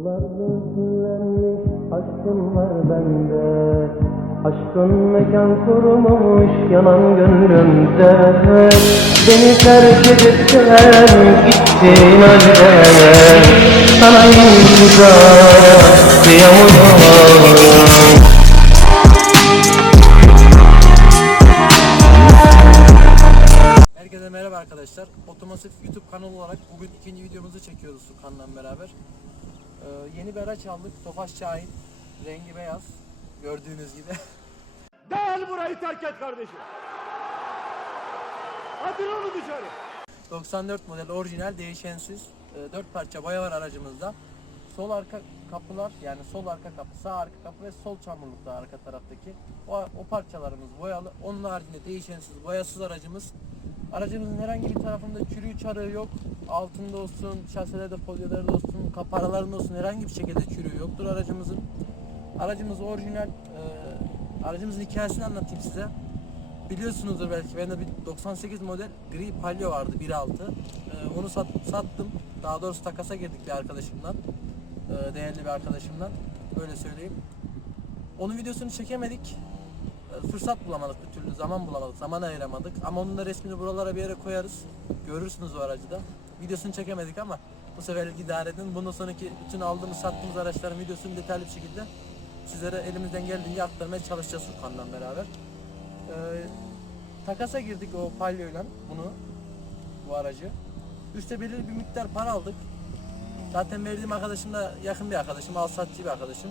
Yıllardır küllenmiş aşkın var bende. Aşkın mekan kurmuş yanan gönlümde. Beni terk edip sen gittin halde. Sana intiza kıyamıyorum. Herkese merhaba arkadaşlar. Otomasif yeni bir araç aldık. Tofaş Şahin. Rengi beyaz. Gördüğünüz gibi. Gel burayı terk et kardeşim. Atın onu dışarı. 94 model orijinal değişensiz. 4 parça boya var aracımızda. Sol arka kapılar yani sol arka kapı, sağ arka kapı ve sol çamurlukta arka taraftaki. O, o parçalarımız boyalı. Onun haricinde değişensiz, boyasız aracımız. Aracımızın herhangi bir tarafında çürüğü çarığı yok. Altında olsun, şaselerde, folyolarda olsun, kaparalarında olsun herhangi bir şekilde çürüğü yoktur aracımızın. Aracımız orijinal. e, aracımızın hikayesini anlatayım size. Biliyorsunuzdur belki bende bir 98 model gri Palio vardı 1.6. Ee, onu sat, sattım. Daha doğrusu takasa girdik bir arkadaşımdan. Ee, değerli bir arkadaşımdan. Öyle söyleyeyim. Onun videosunu çekemedik. Fırsat bulamadık bir türlü. Zaman bulamadık. Zaman ayıramadık. Ama onun da resmini buralara bir yere koyarız. Görürsünüz o aracı da. Videosunu çekemedik ama bu seferlik idare edin. Bundan sonraki bütün aldığımız sattığımız araçların videosunu detaylı bir şekilde sizlere elimizden geldiğince aktarmaya çalışacağız Furkan'la beraber. Ee, takasa girdik o palyoyla bunu bu aracı. Üste belirli bir miktar para aldık. Zaten verdiğim arkadaşım da yakın bir arkadaşım, al satçı bir arkadaşım.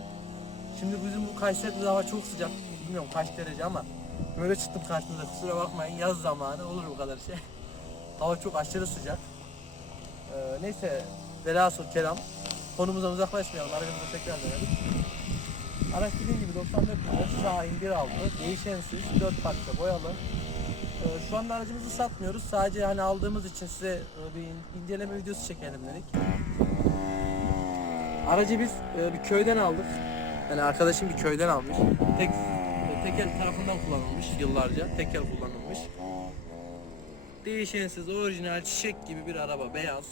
Şimdi bizim bu Kayseri'de hava çok sıcak. Bilmiyorum kaç derece ama böyle çıktım karşınıza kusura bakmayın yaz zamanı olur bu kadar şey. Hava çok aşırı sıcak. Ee, neyse velhasıl kelam. Konumuzdan uzaklaşmayalım. Aracımıza tekrar dönelim. Araç dediğim gibi 94 model Şahin 1.6 değişensiz 4 parça boyalı. Ee, şu anda aracımızı satmıyoruz. Sadece hani aldığımız için size e, bir in- inceleme videosu çekelim dedik. Aracı biz e, bir köyden aldık. Yani arkadaşım bir köyden almış. Tek tekel tarafından kullanılmış yıllarca. Tekel kullanılmış. Değişensiz, orijinal, çiçek gibi bir araba. Beyaz.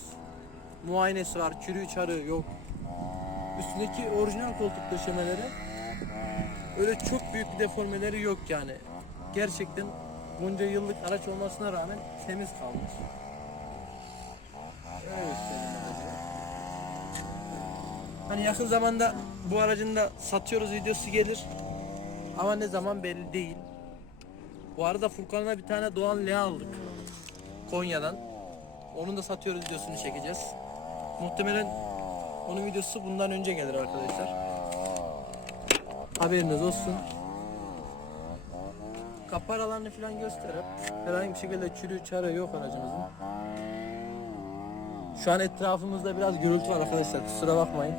Muayenesi var, çürüğü çarığı yok. Üstündeki orijinal koltuk döşemeleri öyle çok büyük bir deformeleri yok yani. Gerçekten bunca yıllık araç olmasına rağmen temiz kalmış. Hani yakın zamanda bu aracın da satıyoruz videosu gelir. Ama ne zaman belli değil. Bu arada Furkan'a bir tane Doğan L aldık. Konya'dan. Onun da satıyoruz videosunu çekeceğiz. Muhtemelen onun videosu bundan önce gelir arkadaşlar. Haberiniz olsun. Kaparalarını falan gösterip herhangi bir şekilde çürü çare yok aracımızın. Şu an etrafımızda biraz gürültü var arkadaşlar kusura bakmayın.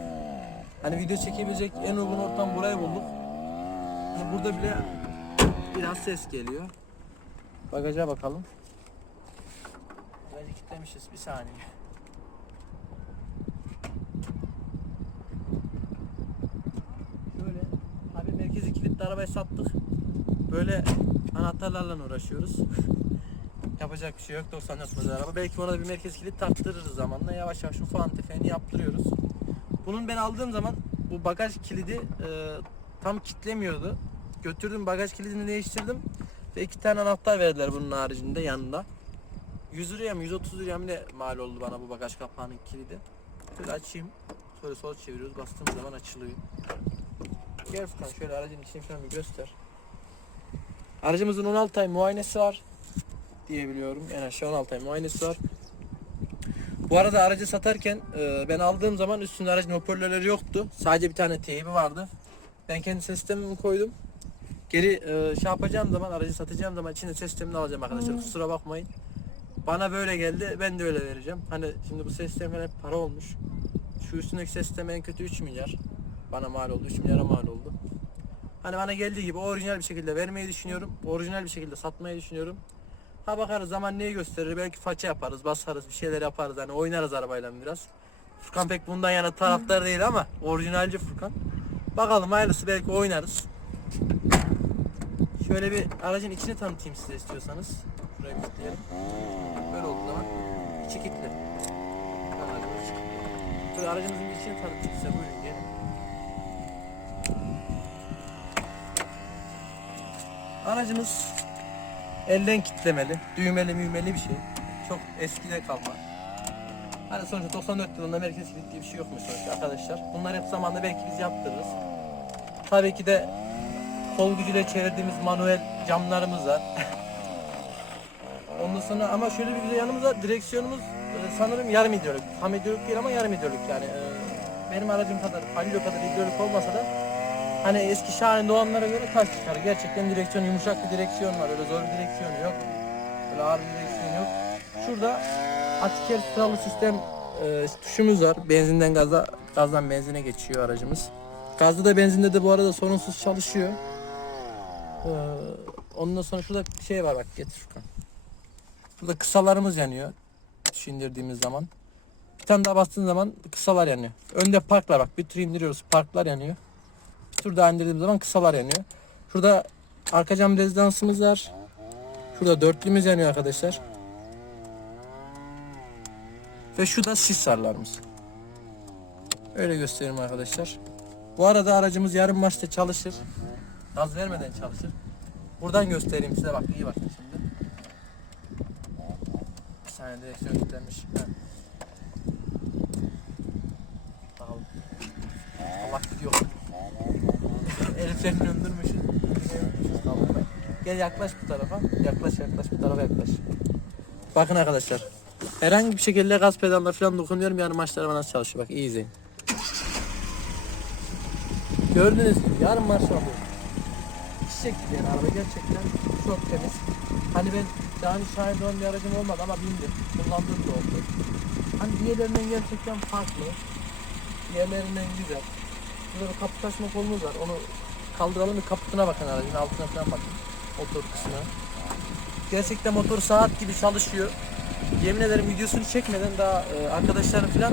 Hani video çekebilecek en uygun ortam burayı bulduk. Hani burada bile biraz ses geliyor. Bagaja bakalım. Bagajı kilitlemişiz bir saniye. Şöyle abi merkezi kilitli arabayı sattık. Böyle anahtarlarla uğraşıyoruz. Yapacak bir şey yok 94 model araba. Belki ona da bir merkez kilit taktırırız zamanla. Yavaş yavaş ufağın tefeğini yaptırıyoruz. Bunun ben aldığım zaman bu bagaj kilidi e, tam kitlemiyordu. Götürdüm bagaj kilidini değiştirdim. Ve iki tane anahtar verdiler bunun haricinde yanında. 100 liraya mı 130 liraya mı ne mal oldu bana bu bagaj kapağının kilidi. Şöyle açayım. Şöyle sol çeviriyoruz. Bastığımız zaman açılıyor. Gel Furkan şöyle aracın içini falan bir göster. Aracımızın 16 ay muayenesi var diyebiliyorum. En aşağı 16 ay muayenesi var. Bu arada aracı satarken e, ben aldığım zaman üstünde aracın hoparlörleri yoktu. Sadece bir tane teybi vardı. Ben kendi ses sistemimi koydum. Geri e, şey yapacağım zaman aracı satacağım zaman içinde ses sistemini alacağım arkadaşlar. Kusura bakmayın. Bana böyle geldi. Ben de öyle vereceğim. Hani şimdi bu ses sistemi hep para olmuş. Şu üstündeki ses sistemi en kötü 3 milyar. Bana mal oldu. 3 milyara mal oldu. Hani bana geldiği gibi orijinal bir şekilde vermeyi düşünüyorum. Orijinal bir şekilde satmayı düşünüyorum. Ha bakarız zaman neyi gösterir belki faça yaparız basarız bir şeyler yaparız hani oynarız arabayla biraz. Furkan pek bundan yana taraftar değil ama orijinalci Furkan. Bakalım hayırlısı belki oynarız. Şöyle bir aracın içini tanıtayım size istiyorsanız. Şuraya bir kilitleyelim. Böyle oldu zaman. İçi kilitli. Böyle aracımızın içini tanıtayım size buyurun gelin. Aracımız elden kitlemeli, düğmeli müğmeli bir şey. Çok eskide kalma. Hani sonuçta 94 yılında merkez kilit diye bir şey yokmuş sonuçta arkadaşlar. Bunlar hep zamanında belki biz yaptırırız. Tabii ki de kol gücüyle çevirdiğimiz manuel camlarımız var. Ondan sonra ama şöyle bir güzel yanımız var. Direksiyonumuz e, sanırım yarım hidrolik. Tam hidrolik değil ama yarım hidrolik yani. E, benim aracım kadar, Palio kadar hidrolik olmasa da hani eski Şahin Doğanlara göre taş çıkar. Gerçekten direksiyon yumuşak bir direksiyon var. Öyle zor bir direksiyon yok. Böyle ağır bir direksiyon yok. Şurada Atiker sıralı sistem e, tuşumuz var. Benzinden gaza, gazdan benzine geçiyor aracımız. Gazda da benzinde de bu arada sorunsuz çalışıyor. Ee, ondan sonra şurada şey var bak getir Furkan. Burada kısalarımız yanıyor. Tuş indirdiğimiz zaman. Bir tane daha bastığın zaman kısalar yanıyor. Önde parklar bak bir tür indiriyoruz parklar yanıyor. Bir tur daha indirdiğimiz zaman kısalar yanıyor. Şurada arka cam rezidansımız var. Şurada dörtlümüz yanıyor arkadaşlar. Ve şu da sis sarlarımız. Öyle göstereyim arkadaşlar. Bu arada aracımız yarım maçta çalışır. Gaz vermeden çalışır. Buradan göstereyim size bak iyi bakın şimdi. Bir saniye direksiyon kilitlenmiş. Allah gidiyor. Elif seni döndürmüşsün. Gel yaklaş bu tarafa. Yaklaş yaklaş bu tarafa yaklaş. Bakın arkadaşlar. Herhangi bir şekilde gaz pedalına falan dokunuyorum yani maçlar nasıl çalışıyor bak iyi izleyin. Gördünüz mü? Yarın marş alıyor. Çiçek gibi yani araba gerçekten çok temiz. Hani ben daha önce şahit olan bir aracım olmadı ama bindim. Kullandığım da oldu. Hani diğerlerinden gerçekten farklı. Diğerlerinden güzel. Burada bir kapı taşma kolumuz var. Onu kaldıralım bir kaputuna bakın aracın altına falan bakın. Motor kısmına. Gerçekten motor saat gibi çalışıyor. Yemin ederim videosunu çekmeden daha e, arkadaşlarım falan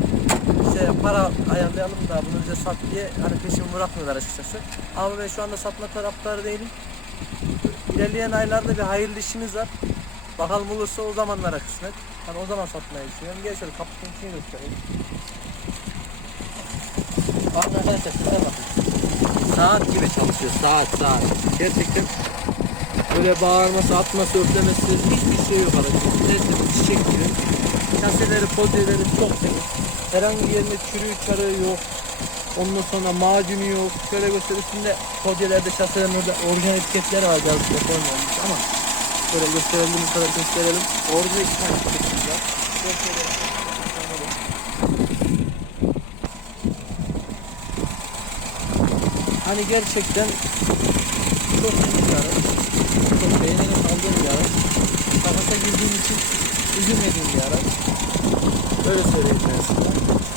işte para ayarlayalım da bunu bize sat diye hani peşimi bırakmıyorlar açıkçası. Ama ben şu anda satma taraftarı değilim. İlerleyen aylarda bir hayırlı işimiz var. Bakalım olursa o zamanlara kısmet. Hani o zaman satmayı düşünüyorum. Gel şöyle kaputun içini göstereyim. Bakın arkadaşlar şuraya bakın. Saat gibi çalışıyor. Saat saat. Gerçekten Böyle bağırması, atması, öflemesi hiçbir şey yok aracın. Tertemiz çiçek gibi. Kaseleri, podyeleri çok temiz. Herhangi yerinde çürüğü çarığı yok. Ondan sonra macunu yok. Şöyle göster üstünde podyelerde şaselerin orada orijinal etiketleri var da koymamış ama şöyle gösterebildiğimiz kadar gösterelim. Orijinal etiketimiz var. Hani gerçekten çok temiz bir araç. Çok beğenerek aldığım bir araç. Kafasa girdiğim için üzülmediğim bir araç. Öyle söyleyeyim ben size.